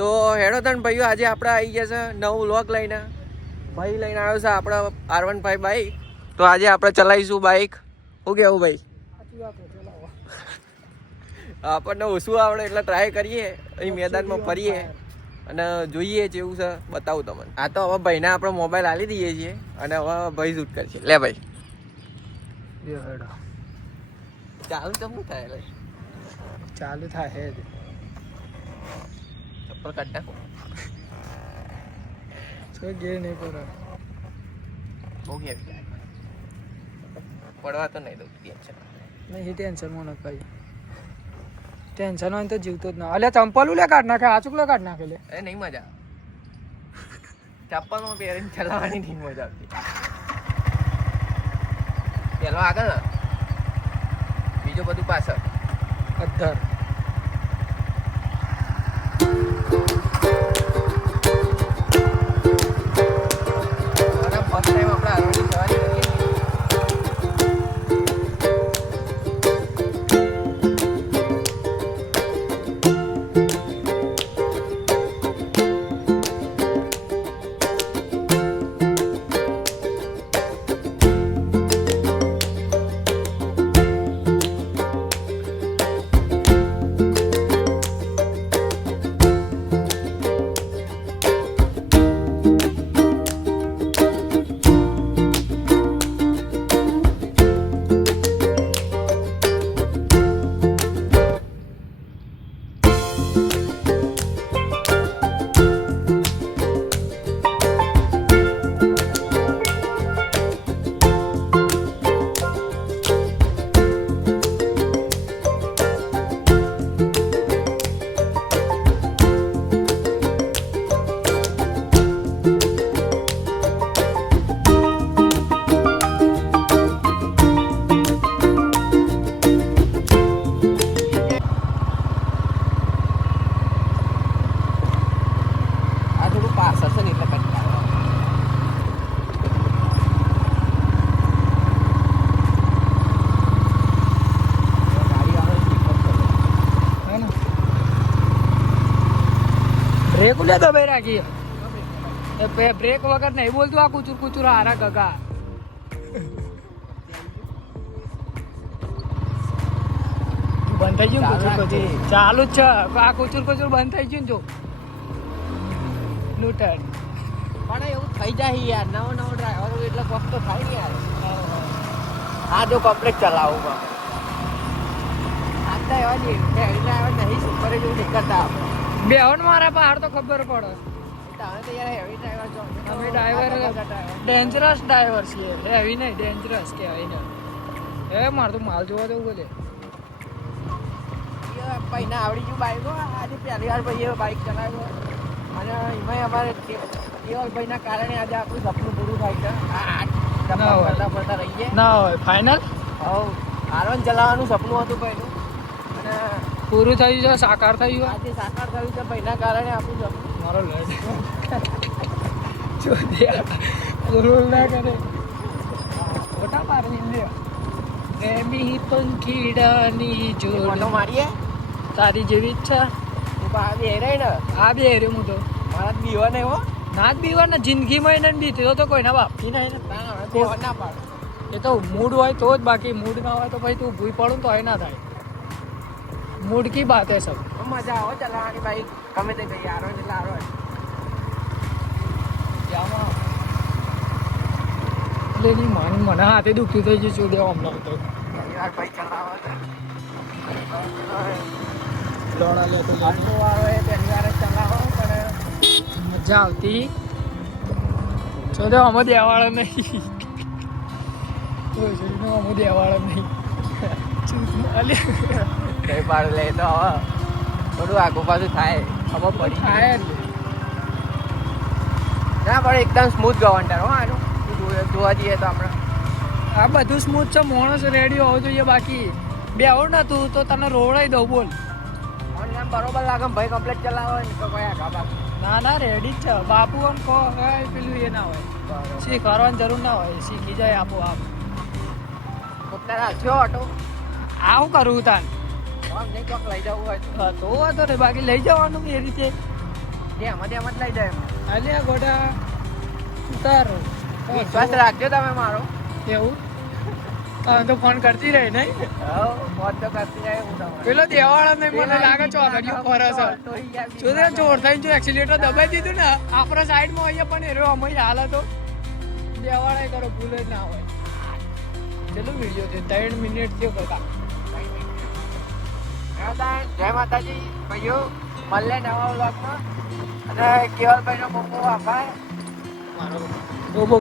તો હેડો તન ભાઈઓ આજે આપણે આવી ગયા છે નવું વ્લોગ લઈને. ભાઈ લઈને આવ્યો છે આપણા R15 બાઈક. તો આજે આપણે ચલાવીશું બાઈક. શું કેવું ભાઈ? આપણને ઓછું આવડે એટલે ટ્રાય કરીએ, અહીં મેદાનમાં ફરીએ અને જોઈએ જેવું છે બતાવું તમને. આ તો હવે ભાઈને આપણે મોબાઈલ આપી દઈએ છીએ અને હવે ભાઈ શૂટ કરશે. લે ભાઈ ચાલુ તો શું થાય? ચાલુ થાય ચપ્પલ કાઢ નાખો. ગે નહીં પડે, બહુ હેવી પડવા તો નહીં દઉં. ટેન્શન નહીં, ટેન્શન મને કઈ ટેન્શન હોય તો જીવતો જ ના. અલ્યા ચંપલ લે કાઢ નાખે, આ ચૂકલો કાઢ નાખે. લે એ નહીં મજા ચપ્પલમાં પહેરીને ચલાવવાની નહીં મજા આવતી. પેલો આગળ, બીજું બધું પાછળ. અધર ફર્સ્ટ ટાઈમ આપણે આરોની સવારી કરીએ. બ્રેક લે તો ભાઈ રાખી. બ્રેક વગર નહીં બોલતું, આ કુચુર કુચુર હારા ગગા. બંધ થઈ ગયું કુચુર કુચુર ચાલુ જ છે. આ કુચુર કુચુર બંધ થઈ ગયું. જો લૂંટણ પણ એવું થઈ જાય યાર, નવો ડ્રાઈવર એટલે કોક તો થાય ને યાર. આ જો કમ્પ્લેટ ચલાવું આજતા એવા ડ્રાઈવર નહીં, સુપર જેવું નીકળતા આપણે. બેહન મારા પહાડ તો ખબર પડે. તમે તો યાર હેવી ડ્રાઈવર છો. અમે ડ્રાઈવર ડેન્જરસ ડ્રાઈવર છીએ. હેવી નહીં, ડેન્જરસ કહેવાય ને. એ મારે તો માલ જોવા જવું બોલે. પૈના આવડી ગયું બાઈકો. આજે પહેલી વાર ભાઈએ બાઈક ચલાવ્યો અને એમાંય અમારે કેવલભાઈના કારણે આજે આપણું સપનું પૂરું થાય છે. ફરતા ફરતા રહીએ ના હોય ફાઇનલ. હવે R1 ચલાવવાનું સપનું હતું ભાઈનું અને પૂરું થયું છે, સાકાર થયું. આજે સાકાર થયું છે ભાઈના કારણે આપણું સપનું. મારો લડ પૂરું ના કરે ખોટા પાડી લે. પ્રેમી પંખીડાની જોડ ફોટો મારીએ તારી જેવી જ છે. આ બે રે ને, આ બે રે હું તો મારા બીવા ને હો ના જ બીવા ને જિંદગીમાં એને બીતો તો કોઈના બાપી નહીં ને. ના પાડે. એ તો મૂડ હોય તો જ, બાકી મૂડ ના હોય તો ભાઈ તું ભૂઈ પડું તો એ ના થાય. મૂડ કી બાત હે સબ. મજા આવે ચલાવવાની બાઈક ગમે તે કઈ R1 એટલે R1. એટલે ની માની મને હાથે દુખી થઈ ગયું ચૂડ્યો હમણાં તો. પહેલી વાર બાઈક ચલાવવા લોડા લેતો આટલો વાળો એ પહેલી વાર જ ચલાવો પણ મજા આવતી. ચોદે અમો દેવાળો નહીં, અમો દેવાળો નહીં. કઈ પાડું લે તો હવે થોડું આગું પાછું થાય. ખબર પડી થાય ના પણ એકદમ સ્મૂથ ગવર્નર હો આનું. જોવા જઈએ તો આપણે આ બધું સ્મૂથ છે. માણસ રેડી હોવો જોઈએ. બાકી બેહો ને તું તો તને રોવડાઈ દઉં. બોલ ઓનલાઈન બરોબર લાગે ભાઈ કમ્પ્લેટ ચલાવો ને તો કયા ગાબા. ના ના રેડી જ છે. બાપુ આમ કહો હોય પેલું એ ના હોય. શીખ કરવાની જરૂર ના હોય, શીખી જાય આપો આપ. પોતાના થયો ઓટો આવું કરું તાન આમ નહીં કોક લઈ જવું હોય તો વાંધો નહીં. બાકી લઈ જવાનું એ રીતે એમાંથી એમ જ લઈ જાય એમ. અલ્યા ગોડા ઉતારો વિશ્વાસ રાખજો તમે મારો. એવું હા તો ફોન કરતી રહી નહીં ફોન તો કરતી જાય હું તમારે. પેલો દેવાળો ને મને લાગે ચોકડીઓ ફરે છે જો તે જોર થઈને જો એક્સિલેટર દબાઈ દીધું ને આપણા સાઈડમાં અહીંયા પણ એરો અમે હાલ હતો દેવાળા કરો ભૂલ જ ના હોય ચલો વિડીયો છે 3 મિનિટ થયો કાકા જય માતાજી ભાઈઓ, મળે નવા વ્લોગમાં. અને કેવલભાઈનો બહુ આભાર. મારો બહુ બહુ